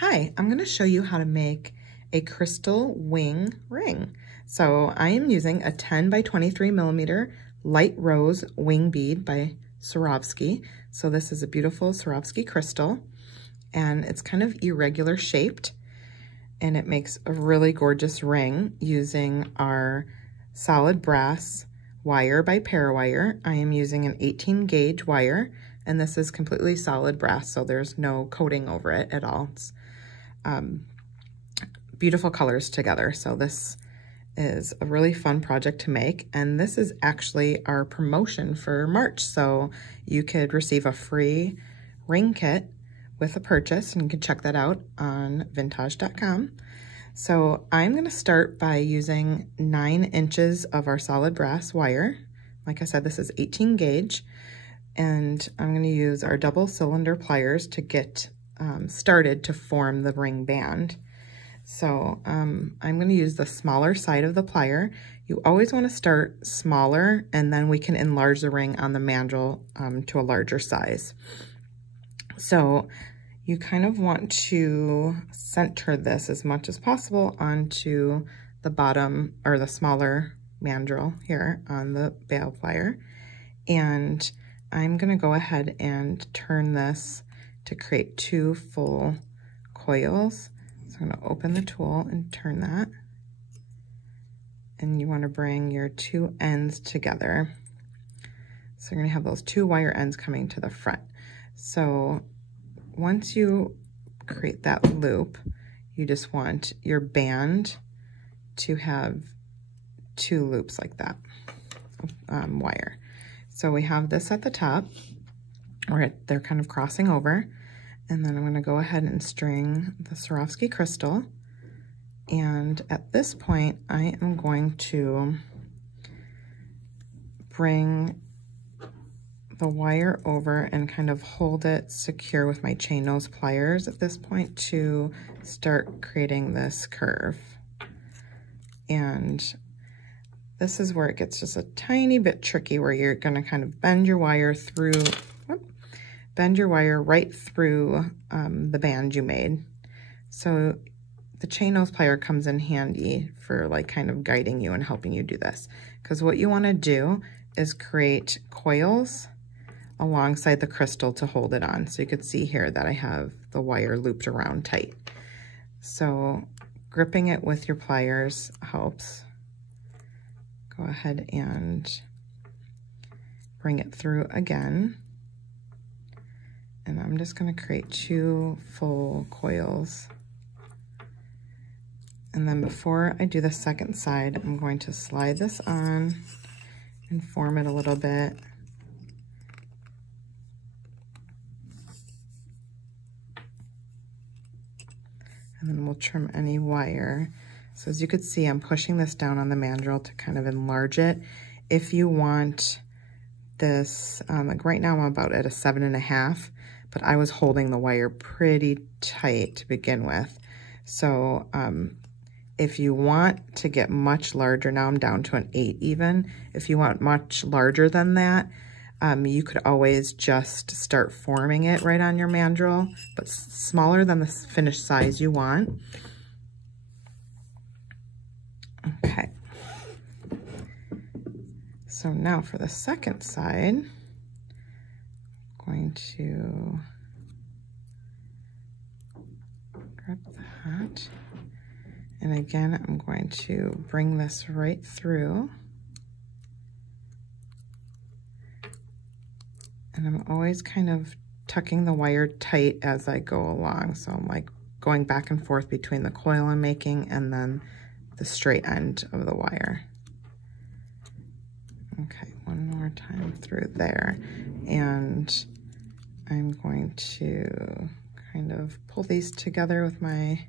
Hi, I'm going to show you how to make a crystal wing ring. So I am using a 10 by 23 millimeter light rose wing bead by Swarovski. So this is a beautiful Swarovski crystal and it's kind of irregular shaped and it makes a really gorgeous ring using our solid brass wire by Parawire. I am using an 18 gauge wire and this is completely solid brass, so there's no coating over it at all. It's beautiful colors together. So this is a really fun project to make. And this is actually our promotion for March. So you could receive a free ring kit with a purchase, and you can check that out on vintaj.com. So I'm going to start by using 9 inches of our solid brass wire. Like I said, this is 18 gauge, and I'm going to use our double cylinder pliers to get started to form the ring band. So I'm going to use the smaller side of the plier. You always want to start smaller, and then we can enlarge the ring on the mandrel to a larger size. So you kind of want to center this as much as possible onto the bottom or the smaller mandrel here on the bail plier. And I'm going to go ahead and turn this to create 2 full coils. So I'm going to open the tool and turn that. And you want to bring your 2 ends together. So you're going to have those 2 wire ends coming to the front. So once you create that loop, you just want your band to have 2 loops like that, wire. So we have this at the top, where they're kind of crossing over. And then I'm going to go ahead and string the Swarovski crystal. And at this point, I am going to bring the wire over and kind of hold it secure with my chain nose pliers at this point to start creating this curve. And this is where it gets just a tiny bit tricky, where you're going to kind of bend your wire through, bend your wire right through the band you made. So the chain nose plier comes in handy for like kind of guiding you and helping you do this. Because what you want to do is create coils alongside the crystal to hold it on. So you can see here that I have the wire looped around tight. So gripping it with your pliers helps. Go ahead and bring it through again. And I'm just going to create 2 full coils. And then before I do the second side, I'm going to slide this on and form it a little bit. And then we'll trim any wire. So as you can see, I'm pushing this down on the mandrel to kind of enlarge it. If you want this, like right now I'm about at a 7.5, but I was holding the wire pretty tight to begin with. So if you want to get much larger, now I'm down to an 8 even. If you want much larger than that, you could always just start forming it right on your mandrel, but smaller than the finished size you want. Okay. So now for the second side, I'm going to grab that. And again, I'm going to bring this right through. And I'm always kind of tucking the wire tight as I go along. So I'm like going back and forth between the coil I'm making and then the straight end of the wire. Okay, one more time through there. And I'm going to kind of pull these together with my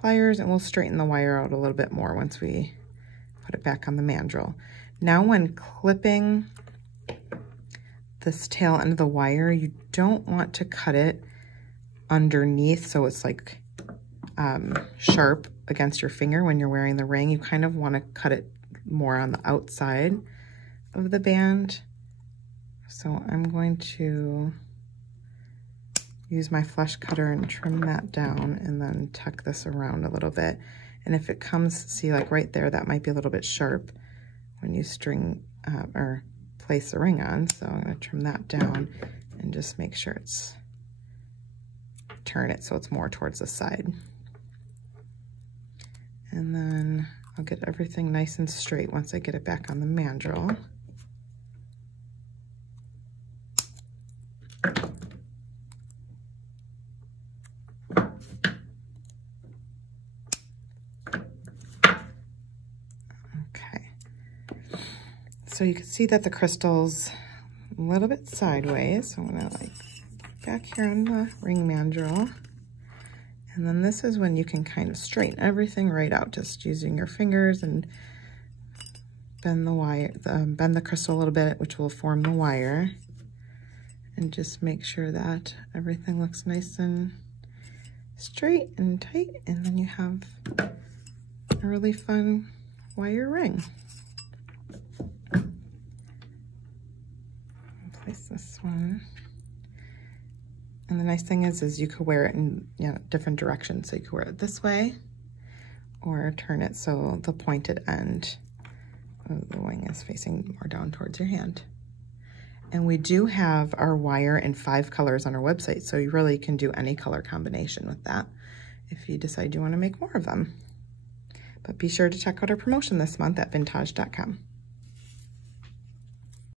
pliers, and we'll straighten the wire out a little bit more once we put it back on the mandrel. Now when clipping this tail end of the wire, you don't want to cut it underneath so it's like sharp against your finger when you're wearing the ring. You kind of want to cut it more on the outside of the band. So I'm going to use my flush cutter and trim that down and then tuck this around a little bit. And if it comes, see like right there, that might be a little bit sharp when you string or place the ring on. So I'm gonna trim that down and just make sure it's, turn it so it's more towards the side. And then I'll get everything nice and straight once I get it back on the mandrel. Okay. So you can see that the crystal's a little bit sideways. So I'm gonna like back here on the ring mandrel. And then this is when you can kind of straighten everything right out, just using your fingers and bend the wire, bend the crystal a little bit, which will form the wire. And just make sure that everything looks nice and straight and tight. And then you have a really fun wire ring. Place this one. And the nice thing is you could wear it in different directions. So you could wear it this way or turn it so the pointed end of the wing is facing more down towards your hand. And we do have our wire in 5 colors on our website, so you really can do any color combination with that if you decide you want to make more of them. But be sure to check out our promotion this month at vintaj.com.